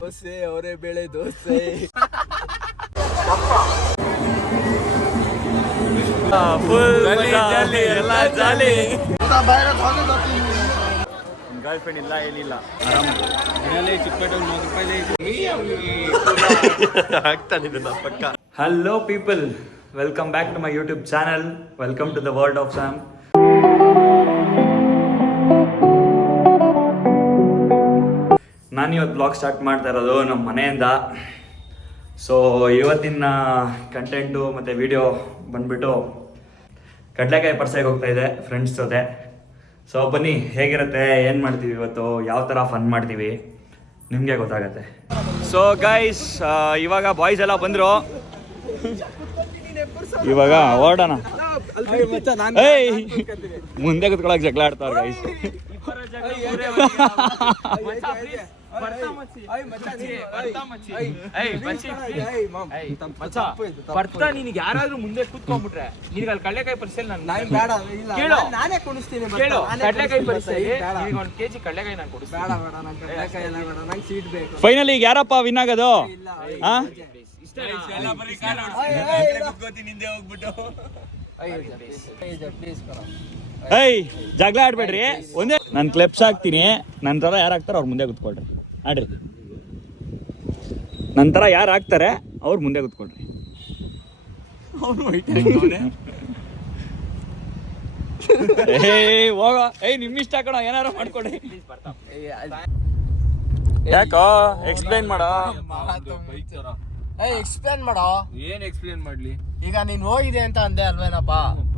ದೋಸೆ ಅವರೇ ಬೇಳೆ dosa. Girl friend ಇಲ್ಲ ಏನಿಲ್ಲ ಪಕ್ಕ. Hello people, welcome back to my YouTube channel. Welcome to the world of Sam. ನಾನಿವತ್ತು ಬ್ಲಾಗ್ ಸ್ಟಾರ್ಟ್ ಮಾಡ್ತಾ ಇರೋದು ನಮ್ಮ ಮನೆಯಿಂದ. ಸೊ ಇವತ್ತಿನ ಕಂಟೆಂಟು ಮತ್ತು ವಿಡಿಯೋ ಬಂದುಬಿಟ್ಟು ಕಡಲೆಕಾಯಿ ಪರ್ಸೆಗೆ ಹೋಗ್ತಾ ಇದೆ ಫ್ರೆಂಡ್ಸ್ ಜೊತೆ. ಸೊ ಬನ್ನಿ, ಹೇಗಿರುತ್ತೆ, ಏನು ಮಾಡ್ತೀವಿ ಇವತ್ತು, ಯಾವ ಥರ ಫನ್ ಮಾಡ್ತೀವಿ ನಿಮಗೆ ಗೊತ್ತಾಗತ್ತೆ. ಸೊ ಗೈಸ್, ಇವಾಗ ಬಾಯ್ಸ್ ಎಲ್ಲ ಬಂದರು, ಇವಾಗ ಹೊರಡೋಣ. ಮುಂದೆ ಕುತ್ಕೊಳಕ್ ಜಗಳ ಆಡ್ತಾವ್ರ ಗೈಸ್. ನಿನಗೆ ಯಾರಾದ್ರೂ ಮುಂದೆ ಕೂತ್ಕೊಂಡ್ಬಿಟ್ರೆ ನಿನಗೆ ಅಲ್ಲಿ ಕಡಲೆಕಾಯಿ ಪರಿಸಲ್ ಕಡಲೆಕಾಯಿ ಪರಿಸಲ್ ಒಂದು ಕೆಜಿ ಕಡಲೆಕಾಯಿ ನಾನು ಕೊಡಿಸ್ತೀನಿ. ಫೈನಲಿ ಈಗ ಯಾರಪ್ಪ ವಿನ್ ಆಗೋದು? ಜಗಳ ಆಡ್ಬೇಡ್ರಿ, ಒಂದೇ ನಾನು ಕ್ಲೆಪ್ಸ್ ಹಾಕ್ತೀನಿ. ನಂತರ ಯಾರು ಹಾಕ್ತಾರೆ ಅವ್ರು ಮುಂದೆ ಕುತ್ಕೊಳ್ರಿ. ಆಡ್ರಿ, ನಂತರ ಯಾರು ಹಾಕ್ತಾರೆ ಅವ್ರು ಮುಂದೆ ಕುತ್ಕೊಳ್ರಿ. ಹೋಗ, ನಿಮ್ಮಿಷ್ಟ ಹಾಕೋಣ, ಏನಾರು ಮಾಡ್ಕೊಡಿ. ಯಾಕೋ ಎಕ್ಸ್ಪ್ಲೈನ್ ಮಾಡೋ. ಎಕ್ಸ್ಪ್ಲೇನ್ ಮಾಡೋ. ಏನ್ ಎಕ್ಸ್ಪ್ಲೇನ್ ಮಾಡ್ಲಿ? ಈಗ ನೀನ್ ಹೋಗಿದೆ ಅಂತ ಅಂದೆ ಅಲ್ವೇನಪ್ಪ,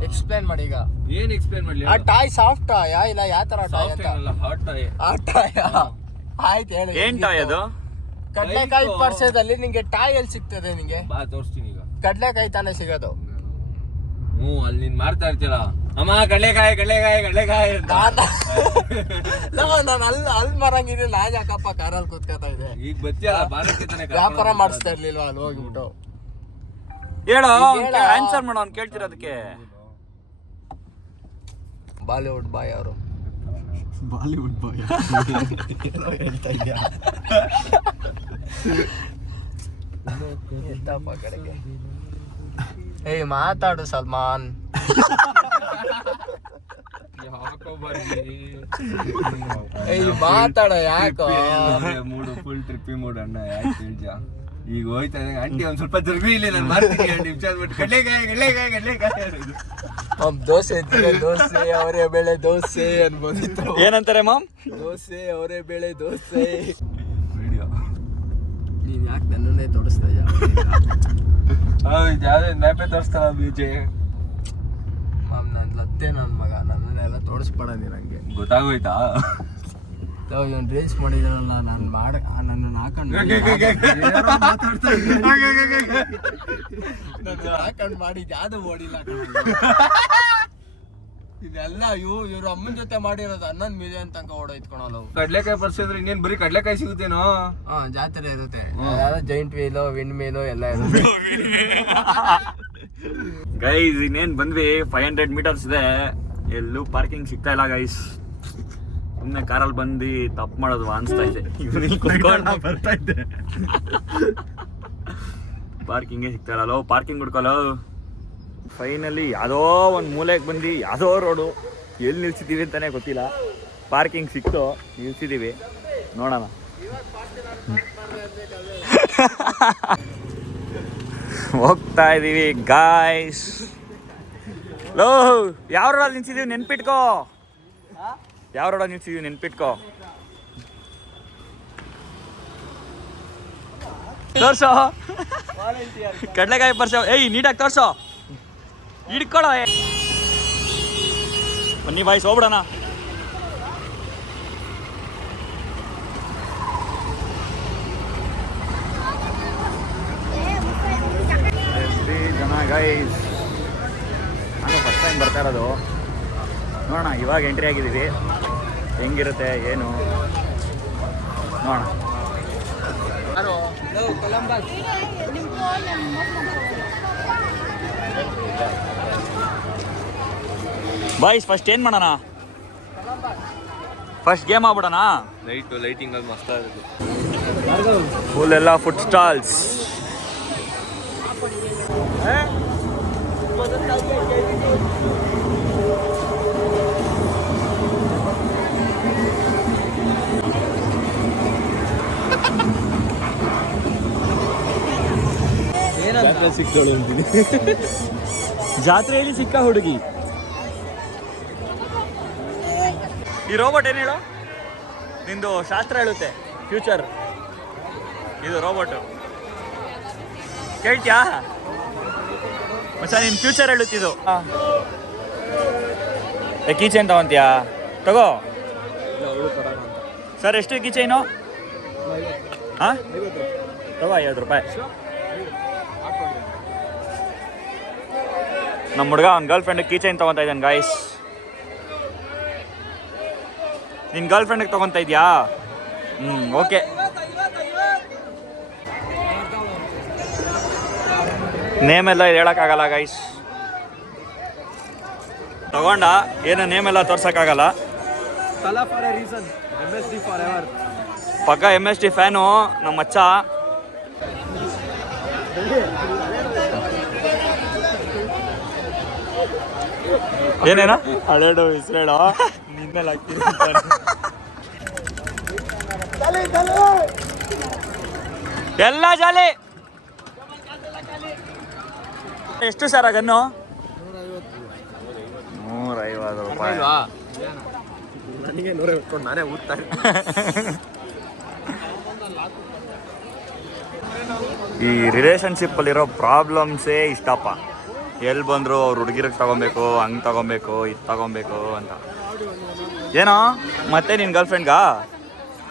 ಎಕ್ಸ್ಪ್ಲೇನ್ ಮಾಡಿ. ಈಗ ಏನ್ ಎಕ್ಸ್ಪ್ಲೇನ್ ಮಾಡ್ಲಿ? ಆ ಟಾಯ್ ಸಾಫ್ಟ್ ಟಾಯ್ ಇಲ್ಲ ಯಾವ ತರ ಟಾಯ್ ಅಂತ? Hot toy. ಆ ಟಾಯ್ ಆಯ್ತು ಹೇಳಿ. ಏನ್ ಟಾಯ್ ಅದು? ಕಡ್ಲೆಕಾಯಿ ಪರ್ಸದಲ್ಲಿ ನಿಂಗೆ ಟಾಯ್ ಎಲ್ಲಿ ಸಿಗ್ತದೆ? ನಿಂಗೆ ಬಾ ತೋರಿಸ್ತೀನಿ. ಈಗ ಕಡ್ಲೆಕಾಯಿ ತಾನೇ ಸಿಗೋದು. ಅಲ್ಲಿ ನೀನ್ ಮಾರ್ತಾ ಇರ್ತೀರ, ಅಮ್ಮ ಕಡ್ಲೆಕಾಯಿ ಕಡ್ಲೆಕಾಯಿ ಕಡ್ಲೆಕಾಯಿ. ನಾನು ಅಲ್ಲಿ ಮರಂಗಿದ್ರೆ ನಾನ್ ಯಾಕಪ್ಪ ಕಾರಲ್ಲಿ ಕೂತ್ಕೊತಾ ಇದೆ? ಈಗ ಬತ್ತಿಯಲ್ಲ, ವ್ಯಾಪಾರ ಮಾಡಿಸ್ತಾ ಇರ್ಲಿಲ್ವಾ ಅಲ್ಲಿ ಹೋಗ್ಬಿಟ್ಟು? ಹೇಳೋ, ಆನ್ಸರ್ ಮಾಡೋ, ಅವ್ನು ಕೇಳ್ತಿರೋದಕ್ಕೆ. ಬಾಲಿವುಡ್ ಬಾಯ್ ಅವರು. ಬಾಲಿವುಡ್ ಬಾಯ್ ಹೇಳ್ತಾ ಇದ್ಯಾ? ಎತ್ತಪ್ಪ ಕಡೆಗೆ. ಮಾತಾಡು ಸಲ್ಮಾನ್. ಮಾತಾಡ, ಯಾಕೋ ಮೂಡು ಫುಲ್ ಟ್ರಿಪ್ಪಿ ಮೂಡ್ ಅಣ್ಣ. ಯಾಕೆ ಹೇಳ್ತೀಯ? ಈಗ ಹೋಯ್ತಾ ಆಂಟಿ ಒಂದ್ ಸ್ವಲ್ಪ ಜರ್ಗಿ ಇಲ್ಲ, ನಾನು ಮಾಡ್ತೀನಿ. ಕಡ್ಲೆಕಾಯಿ ಕಡ್ಲೆಕಾಯಿ ಕಡ್ಲೆಕಾಯಿ. ದೋಸೆ ದೋಸೆ ಅವರೇ ಬೇಳೆ ದೋಸೆ ಅನ್ಬೋದಿತ್ತು. ಏನಂತಾರೆ ಮಾಮ್? ದೋಸೆ ಅವರೇ ಬೇಳೆ ದೋಸೆ. ವಿಡಿಯೋ ನೀನ್ ಯಾಕೆ ನನ್ನನ್ನೇ ತೋರಿಸ್ತಾ ಇದ್ಯಾ? ಯಾವ್ದೇ ಮ್ಯಾಪೇ ತೋರಿಸ್ತಾನ ಬೀಜೆ. ಮಾಮ್, ನನ್ನ ಲತ್ತೆ ನನ್ನ ಮಗ, ನನ್ನನ್ನೆಲ್ಲ ತೋರಿಸ್ಬೇಡ ನೀನಂಗೆ. ಗೊತ್ತಾಗೋಯ್ತಾ? ಇವನ್ ರೀಲ್ಸ್ ಮಾಡಿದ್ರಲ್ಲ, ನಾನು ನನ್ನನ್ನು ಹಾಕೊಂಡು ಹಾಕೊಂಡು ಮಾಡಿದ್ ಯಾವ್ದು ಓಡಿಲ್ಲ. ಇದೆಲ್ಲ ಇವ್ರ ಅಮ್ಮನ ಜೊತೆ ಮಾಡಿರೋದು 11 ಮಿಲಿಯನ್ ತನಕ ಓಡೋಯ್ತ್ಕೊಳಲ್ಲ. ಕಡ್ಲೆಕಾಯಿ ಪರಿಸಿದ್ರೆ ಇನ್ನೇನ್ ಬರೀ ಕಡ್ಲೆಕಾಯಿ ಸಿಗುತ್ತೇನೋ? ಜಾತ್ರೆ ಇರುತ್ತೆ, ಯಾವ್ದು ಜೈಂಟ್ ವೀಲು ವಿಂಡ್ ಮೇಲು ಎಲ್ಲ ಇರುತ್ತೆ. ಗೈಸ್, ಇನ್ನೇನ್ ಬಂದ್ವಿ, 500 ಮೀಟರ್ಸ್ ಇದೆ. ಎಲ್ಲೂ ಪಾರ್ಕಿಂಗ್ ಸಿಗ್ತಾ ಇಲ್ಲ ಗೈಸ್. ಸುಮ್ಮನೆ ಕಾರಲ್ಲಿ ಬಂದು ತಪ್ಪು ಮಾಡೋದು ಅನಿಸ್ತಾ ಇದೆ. ಬರ್ತಾ ಇದ್ದೆ, ಪಾರ್ಕಿಂಗೇ ಸಿಗ್ತಾ ಇಲ್ಲ. ಪಾರ್ಕಿಂಗ್ ಹುಡ್ಕೊಳ್ಳೋ. ಫೈನಲಿ ಯಾವುದೋ ಒಂದು ಮೂಲೆಗೆ ಬಂದು ಯಾವುದೋ ರೋಡು, ಎಲ್ಲಿ ನಿಲ್ಸಿದ್ದೀವಿ ಅಂತಲೇ ಗೊತ್ತಿಲ್ಲ. ಪಾರ್ಕಿಂಗ್ ಸಿಕ್ತು, ನಿಲ್ಸಿದ್ದೀವಿ, ನೋಡೋಣ. ಹೋಗ್ತಾ ಇದ್ದೀವಿ ಗಾಯ್ಸ್. ಯಾವ ರೋಡಲ್ಲಿ ನಿಲ್ಸಿದ್ದೀವಿ ನೆನ್ಪಿಟ್ಕೋ, ಯಾವ ರೋಡಲ್ಲಿ ನಿಲ್ಸಿದ್ದೀವಿ ನೆನ್ಪಿಟ್ಕೋ. ತೋರ್ಸೋ ಕಡ್ಲೆಕಾಯಿ ಪರ್ಸೋ. ನೀಟಾಗಿ ತೋರ್ಸೋ, ಹಿಡ್ಕೊಳೋ. ಬನ್ನಿ ಬಾಯ್ಸ್, ಹೋಗ್ಬಿಡೋಣ. ಜನ ಗೈಸ್, ನಾನು ಫಸ್ಟ್ ಟೈಮ್ ಬರ್ತಾ ಇರೋದು. ನೋಡೋಣ, ಇವಾಗ ಎಂಟ್ರಿ ಆಗಿದ್ದೀವಿ, ಹೆಂಗಿರುತ್ತೆ ಏನು ನೋಡೋಣ. ಬಾಯ್ಸ್, ಫಸ್ಟ್ ಏನು ಮಾಡೋಣ? First game ಆಗ್ಬಿಡೋಣ. ಲೈಟಿಂಗ್ ಅಲ್ಲಿ ಮಸ್ತ್ ಆಗುತ್ತೆ. ಫುಲ್ ಎಲ್ಲ ಫುಡ್ ಸ್ಟಾಲ್ಸ್. ಜಾತ್ರೆಯಲ್ಲಿ ಸಿಕ್ಕ ಹುಡುಗಿ. ಈ ರೋಬೋಟ್ ಏನು ಹೇಳು, ನಿಂದು ಶಾಸ್ತ್ರ ಹೇಳುತ್ತೆ ಫ್ಯೂಚರ್. ಇದು ರೋಬೋಟು ಕೇಳ್ತ್ಯಾ ಮಚ್ಚ, ನಿನ್ ಫ್ಯೂಚರ್ ಹೇಳುತ್ತಿದ್ದು. ಕೀಚೈನ್ ತಗೊಂತೀಯಾ? ತಗೋ ಸರ್. ಎಷ್ಟು ಕೀಚೈನು? ಹಾಂ ತಗೋ, 50 ರೂಪಾಯಿ. ನಮ್ಮ ಹುಡುಗ ಅವ್ನ ಗರ್ಲ್ ಫ್ರೆಂಡ್ ಕೀಚೈನ್ ತೊಗೊತಾ ಇದ್ದಾನೆ ಗಾಯ್ಸ್. ನಿನ್ನ ಗರ್ಲ್ ಫ್ರೆಂಡಿಗೆ ತೊಗೊತಾ ಇದೆಯಾ? ಓಕೆ. ನೇಮೆಲ್ಲ ಹೇಳೋಕ್ಕಾಗಲ್ಲ ಗೈಸ್. ತಗೊಂಡ ಏನು ನೇಮೆಲ್ಲ ತೋರ್ಸೋಕ್ಕಾಗಲ್ಲ. ಪಕ್ಕ MSD ಫ್ಯಾನು ನಮ್ಮ ಮಚ್ಚ. ಏನೇನೋ ಹಳೆಡು ಹೆಸರೇಳೋ ನಿನ್ನೆಲ್ಲ ಹಾಕ್ತೀನಿ. ಎಲ್ಲ ಜಾಲಿ. ಎಷ್ಟು ಸರ್ ಗನ್ನು? 150 ರೂಪಾಯಿ. ನನಗೆ 150 ನಾನೇ ಊದ್ತಾ ಇದ್ದೆ. ಈ ರಿಲೇಷನ್ಶಿಪ್ಪಲ್ಲಿರೋ ಪ್ರಾಬ್ಲಮ್ಸೇ ಇಷ್ಟಪ್ಪ. ಎಲ್ಲಿ ಬಂದರು ಅವ್ರು ಹುಡುಗಿರಿಗೆ ತಗೊಬೇಕು, ಹಂಗೆ ತಗೊಬೇಕು, ಇದು ತಗೊಬೇಕು ಅಂತ. ಏನೋ ಮತ್ತೆ ನಿನ್ನ ಗರ್ಲ್ ಫ್ರೆಂಡ್ಗಾ?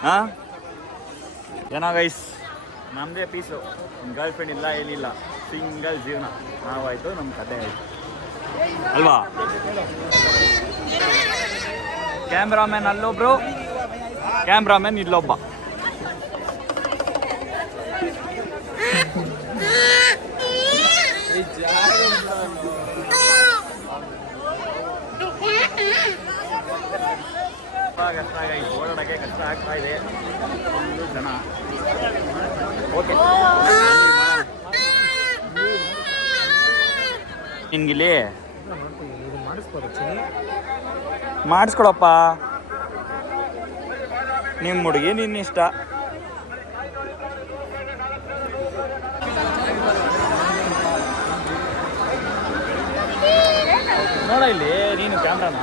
ಹಾಂ ಏನೋ ಗೈಸ್, ನಮ್ಮದೇ ಪೀಸು. ನಿನ್ನ ಗರ್ಲ್ ಫ್ರೆಂಡ್ ಇಲ್ಲ, ಏನಿಲ್ಲ, ಸಿಂಗಲ್ ಜೀವನ. ನಾವಾಯಿತು, ನಮ್ಮ ಕತೆ ಆಯಿತು ಅಲ್ವಾ? ಕ್ಯಾಮ್ರಾಮ್ಯಾನ್ ಅಲ್ಲೊಬ್ರು, ಕ್ಯಾಮ್ರಾಮ್ಯಾನ್ ಇಲ್ಲೊಬ್ಬ. ಕಷ್ಟ ಆಗಿ ಓಡಾಡೋಕ್ಕೆ ಕಷ್ಟ ಆಗ್ತಾ ಇದೆ ಜನ. ಓಕೆ, ನಿನ್ಗಿಲ್ಲಿ ಮಾಡಿಸ್ಕೊಡಪ್ಪ. ನಿಮ್ಮ ಹುಡುಗಿ ನಿನ್ನ ಇಷ್ಟ. ನೋಡ ಇಲ್ಲಿ ನೀನು ಕ್ಯಾಮ್ರಾನ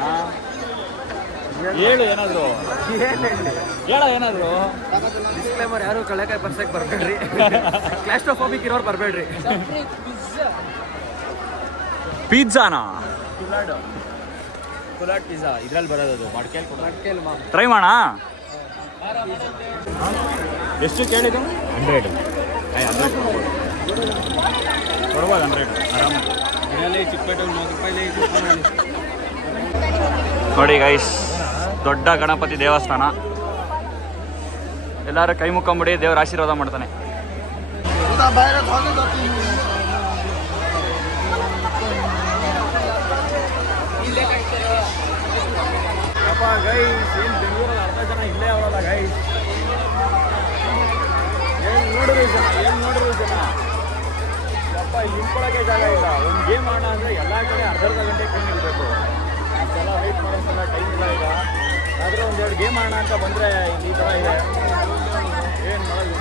ಹೇಳು ಏನಾದ್ರು. ಹೇಳ ಏನಾದ್ರು. ಡಿಸ್ಕ್ಲೇಮರ್, ಯಾರು ಕಳೆಕಾಯಿ ಬರ್ಸಕ್ಕೆ ಬರಬೇಡ್ರಿ. ಕ್ಲಾಸ್ಟ್ರೋಫೋಬಿಕ್ ಇರೋರು ಬರಬೇಡ್ರಿ. ಪಿಜ್ಜಾನಾ? ಕುಲಾಟ್ ಪಿಜ್ಜಾ ಇದ್ರಲ್ಲಿ ಬರೋದು. ಮಡ್ಕೇಲ್ ಟ್ರೈ ಮಾಡ. ಎಷ್ಟು ಕೇಳಿದ್ದು? 100 ಕೊಡ್ಬೋದು. 100 ಆರಾಮಾಗಿ. ಇದರಲ್ಲಿ ಚಿಕ್ಕಪೇಟೆ 100 ರೂಪಾಯಿ. ನೋಡಿ ಗೈಸ್, ದೊಡ್ಡ ಗಣಪತಿ ದೇವಸ್ಥಾನ. ಎಲ್ಲರೂ ಕೈ ಮುಕ್ಕೊಂಬಿಡಿ, ದೇವ್ರ ಆಶೀರ್ವಾದ ಮಾಡ್ತಾನೆ. ಗೈಸ್ ಏನು ಬೆಂಗಳೂರಲ್ಲಿ ಅರ್ಧ ಜನ ಇಲ್ಲೇ ಅವರಲ್ಲ ಗೈಸ್. ಏನು ನೋಡಿದ್ರು ಜನ ಯಪ್ಪ, ನಿಂತ್ಕೊಳ್ಳೋಕೆ ಜಾಗ ಇಲ್ಲ. ಒಂದು ಗೇಮ್ ಆಡೋಣ ಅಂದರೆ ಎಲ್ಲ ಕಡೆ ಅರ್ಧ ಗಂಟೆ ಟೈಮ್ ಇರಬೇಕು. ಅಷ್ಟೆಲ್ಲ ವೆಯ್ಟ್ ಮಾಡೋಕ್ಕೆಲ್ಲ ಟೈಮ್ ಇಲ್ಲ ಈಗ. ಆದರೆ ಒಂದೆರಡು ಗೇಮ್ ಆಡೋಣ ಅಂತ ಬಂದರೆ ಈ ಥರ ಇದೆ. ಏನು ಮಾಡೋದು.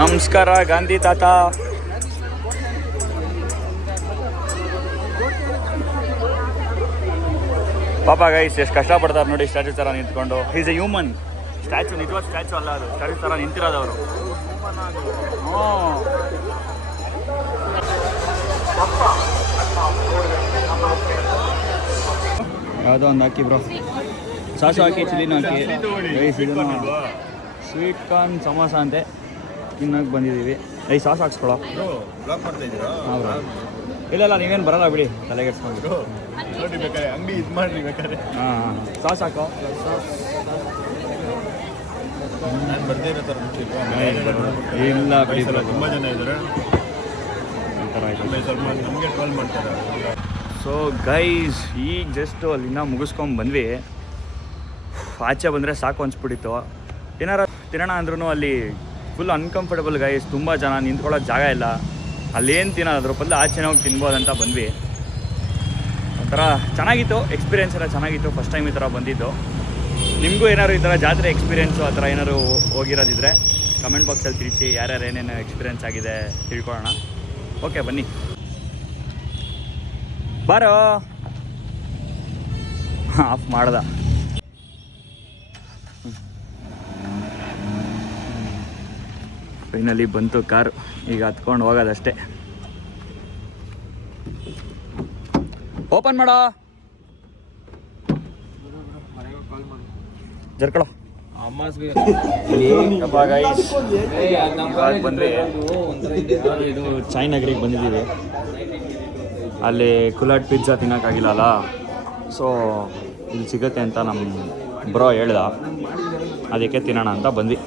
ನಮಸ್ಕಾರ ಗಾಂಧಿ ತಾತ. ಪಾಪ ಗೈಸ್ ಎಷ್ಟು ಕಷ್ಟಪಡ್ತಾರೆ ನೋಡಿ, ಸ್ಟ್ಯಾಚು ಥರ ನಿಂತ್ಕೊಂಡು. ಈಸ್ ಎ ಹ್ಯೂಮನ್ ಸ್ಟ್ಯಾಚು, ನಿಜವಾದ ಸ್ಟ್ಯಾಚು ಅಲ್ಲ ಅದು, ಸ್ಟ್ಯಾಚು ಥರ ನಿಂತಿರೋದವರು. ಯಾವುದೋ ಒಂದು ಹಾಕಿ ಬ್ರೋ, ಸಾಸು ಹಾಕಿ, ಚಿಲ್ಲಿನೂ ಹಾಕಿ. ಗೈಸ್ ಇದನ್ನು ಸ್ವೀಟ್ ಕಾರ್ನ್ ಸಮೋಸ ಅಂತೆ ತಿನ್ನೋಕೆ ಬಂದಿದ್ದೀವಿ. ಸಾಸ್ ಹಾಕ್ಸ್ಕೊಳೋ. ಹೌದಾ? ಇಲ್ಲ ನೀವೇನು ಬರಲ್ಲ ಬಿಡಿ, ತಲೆಗೆಡ್ಸ್ಕೊಂಡು. ಅಂಗಡಿ ಇದು ಮಾಡ್ರಿ ಬೇಕಾದ್ರೆ. ಹಾಂ ಸಾಸ್ ಹಾಕೋ. ನಾನು ಬರ್ದೇ ಇರೋ ಥರ ಇಲ್ಲ ಬಿಡಿ, ತುಂಬ ಜನ ಇದ್ದಾರೆ. ಈ ಥರ ಆಯಿತು. ಸ್ವಲ್ಪ ನಮಗೆ ಕಾಲ್ ಮಾಡ್ತಾರೆ. ಸೊ ಗೈಸ್ ಈಗ ಜಸ್ಟ್ ಅಲ್ಲಿಂದ ಮುಗಿಸ್ಕೊಂಡು ಬಂದ್ವಿ. ಆಚೆ ಬಂದರೆ ಸಾಕು ಅನ್ಸ್ಬಿಟ್ಟಿತ್ತು. ಏನಾರ ತಿನ್ನೋಣ ಅಂದ್ರೂ ಅಲ್ಲಿ ಫುಲ್ ಅನ್ಕಂಫರ್ಟಬಲ್ ಗೈಸ್, ತುಂಬ ಜನ ನಿಂತ್ಕೊಳ್ಳೋಕೆ ಜಾಗ ಇಲ್ಲ. ಅಲ್ಲೇನು ತಿನ್ನೋದು ಅದ್ರ ಬದಲು ಆಚೆನೇ ಹೋಗಿ ತಿನ್ಬೋದಂತ ಬಂದ್ವಿ. ಒಂಥರ ಚೆನ್ನಾಗಿತ್ತು, ಎಕ್ಸ್ಪೀರಿಯೆನ್ಸ್ ಎಲ್ಲ ಚೆನ್ನಾಗಿತ್ತು. ಫಸ್ಟ್ ಟೈಮ್ ಈ ಥರ ಬಂದಿದ್ದು. ನಿಮಗೂ ಏನಾದ್ರು ಈ ಥರ ಜಾತ್ರೆ ಎಕ್ಸ್ಪೀರಿಯೆನ್ಸು ಆ ಥರ ಏನಾದ್ರು ಹೋಗಿರೋದಿದ್ರೆ ಕಮೆಂಟ್ ಬಾಕ್ಸಲ್ಲಿ ತಿಳಿಸಿ, ಯಾರ್ಯಾರು ಏನೇನು ಎಕ್ಸ್ಪೀರಿಯೆನ್ಸ್ ಆಗಿದೆ ತಿಳ್ಕೊಳ್ಳೋಣ. ಓಕೆ ಬನ್ನಿ ಬಾರೋ. ಆಫ್ ಮಾಡ್ದ. ಫೈನಲಿ ಬಂತು ಕಾರು, ಈಗ ಹತ್ಕೊಂಡು ಹೋಗೋದಷ್ಟೇ. ಓಪನ್ ಮಾಡೋ, ಜರ್ಕಳೋ. ಬಂದ್ವಿ, ಇದು ಚಾಯ್ನಗರಿಗೆ ಬಂದಿದ್ದೀವಿ. ಅಲ್ಲಿ ಕುಲಾಟ್ ಪಿಜ್ಜಾ ತಿನ್ನೋಕ್ಕಾಗಿಲ್ಲಲ್ಲ, ಸೊ ಇಲ್ಲಿ ಸಿಗುತ್ತೆ ಅಂತ ನಮ್ಮ ಬ್ರೋ ಹೇಳ್ದ, ಅದಕ್ಕೆ ತಿನ್ನೋಣ ಅಂತ ಬಂದ್ವಿ.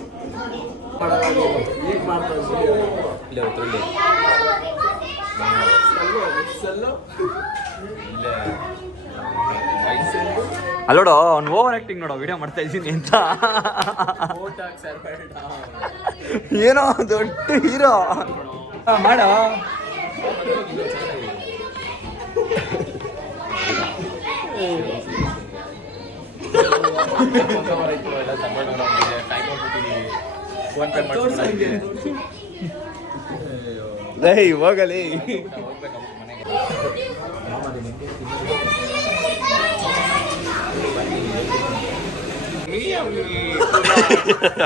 ಅಲ್ಲೋಡೋ ಅವ್ನು ಓವರ್ ಆ್ಯಕ್ಟಿಂಗ್ ನೋಡೋ, ವಿಡಿಯೋ ಮಾಡ್ತಾ ಇದ್ದೀನಿ ಅಂತ. ಏನೋ ದೊಡ್ಡ ಹೀರೋ ಮಾಡೋ. ಹೋಗಲಿ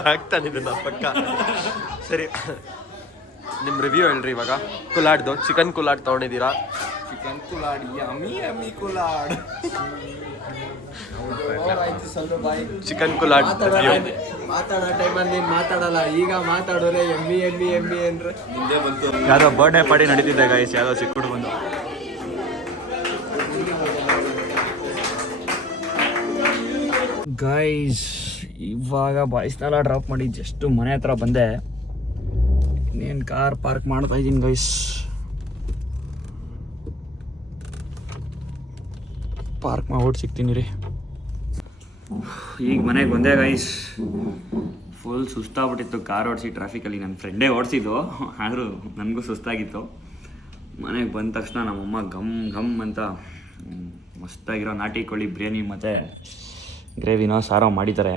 ಆಗ್ತಾನಿದ್ದ ಪಕ್ಕ. ಸರಿ, ನಿಮ್ಮ ರಿವ್ಯೂ ಹೇಳ್ರಿ ಇವಾಗ. ಕುಲಾಡ್ದು ಚಿಕನ್ ಕುಲಾಡ್ ತೊಗೊಂಡಿದ್ದೀರಾ? Chicken kulhad yummy yummy kulhad. Chicken kulhad ಮಾತಾಡೋ ಟೈಮಲ್ಲಿ ನೀನು ಮಾತಾಡಲ್ಲ, ಈಗ ಮಾತಾಡೋರೆ ಎಮ್ಮಿ ಎಮ್ಮಿ ಎಮ್ಮಿ ಅಂದ್ರೆ ನಿಂದೆ ಬಂತು. ಯಾವುದೋ ಬರ್ಡೇ ಪಾರ್ಟಿ ನಡೀತಿದ್ದೆ ಗೈಸ್, ಯಾವುದೋ ಚಿಕ್ಕ ಹುಡುಗ ಬಂದು. ಗೈಸ್ ಇವಾಗ ಬಾಯ್ಸ್ನೆಲ್ಲ ಡ್ರಾಪ್ ಮಾಡಿ ಜಸ್ಟ್ ಮನೆ ಹತ್ರ ಬಂದೆ. ಇನ್ನೇನು ಕಾರ್ ಪಾರ್ಕ್ ಮಾಡ್ತಾ ಇದ್ದೀನಿ ಗೈಸ್. ಪಾರ್ಕ್ ಮಾಡ್ಬಿಟ್ಟು ಸಿಗ್ತೀನಿ ರೀ. ಈಗ ಮನೆಗೆ ಬಂದೆ ಗೈಸ್. ಫುಲ್ ಸುಸ್ತಾಗ್ಬಿಟ್ಟಿತ್ತು ಕಾರ್ ಓಡಿಸಿ ಟ್ರಾಫಿಕಲ್ಲಿ. ನನ್ನ ಫ್ರೆಂಡೇ ಓಡಿಸಿದ್ದು, ಆದರೂ ನನಗೂ ಸುಸ್ತಾಗಿತ್ತು. ಮನೆಗೆ ಬಂದ ತಕ್ಷಣ ನಮ್ಮಮ್ಮ ಘಮ್ ಘಮ್ ಅಂತ ಮಸ್ತಾಗಿರೋ ನಾಟಿ ಕೋಳಿ ಬಿರಿಯಾನಿ ಮತ್ತು ಗ್ರೇವಿನೋ ಸಾರೋ ಮಾಡಿದ್ದಾರೆ.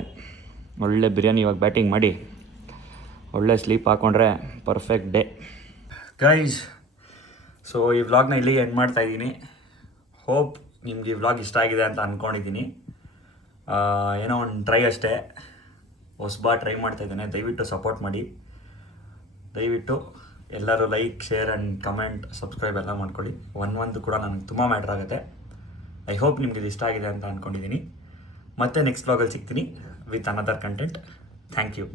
ಒಳ್ಳೆ ಬಿರಿಯಾನಿ ಇವಾಗ ಬ್ಯಾಟಿಂಗ್ ಮಾಡಿ ಒಳ್ಳೆ ಸ್ಲೀಪ್ ಹಾಕ್ಕೊಂಡ್ರೆ ಪರ್ಫೆಕ್ಟ್ ಡೇ ಗೈಸ್. ಸೊ ಈ ವ್ಲಾಗ್ನ ಇಲ್ಲಿಗೆ ಎಂಡ್ ಮಾಡ್ತಾಯಿದ್ದೀನಿ. ಹೋಪ್ ನಿಮ್ಗೆ ಈ ವ್ಲಾಗ್ ಇಷ್ಟ ಆಗಿದೆ ಅಂತ ಅಂದ್ಕೊಂಡಿದ್ದೀನಿ. ಏನೋ ಒಂದು ಟ್ರೈ ಅಷ್ಟೇ, ಹೊಸಬಾ ಟ್ರೈ ಮಾಡ್ತಾಯಿದ್ದೇನೆ. ದಯವಿಟ್ಟು ಸಪೋರ್ಟ್ ಮಾಡಿ. ದಯವಿಟ್ಟು ಎಲ್ಲರೂ like, share and comment, subscribe ಎಲ್ಲ ಮಾಡ್ಕೊಳ್ಳಿ. ಒಂದು ಕೂಡ ನನಗೆ ತುಂಬ ಮ್ಯಾಟ್ರ್ ಆಗುತ್ತೆ. ಐ ಹೋಪ್ ನಿಮ್ಗೆ ಇದು ಇಷ್ಟ ಆಗಿದೆ ಅಂತ ಅಂದ್ಕೊಂಡಿದ್ದೀನಿ. ಮತ್ತೆ ನೆಕ್ಸ್ಟ್ ವ್ಲಾಗಲ್ಲಿ ಸಿಗ್ತೀನಿ with another content. Thank you.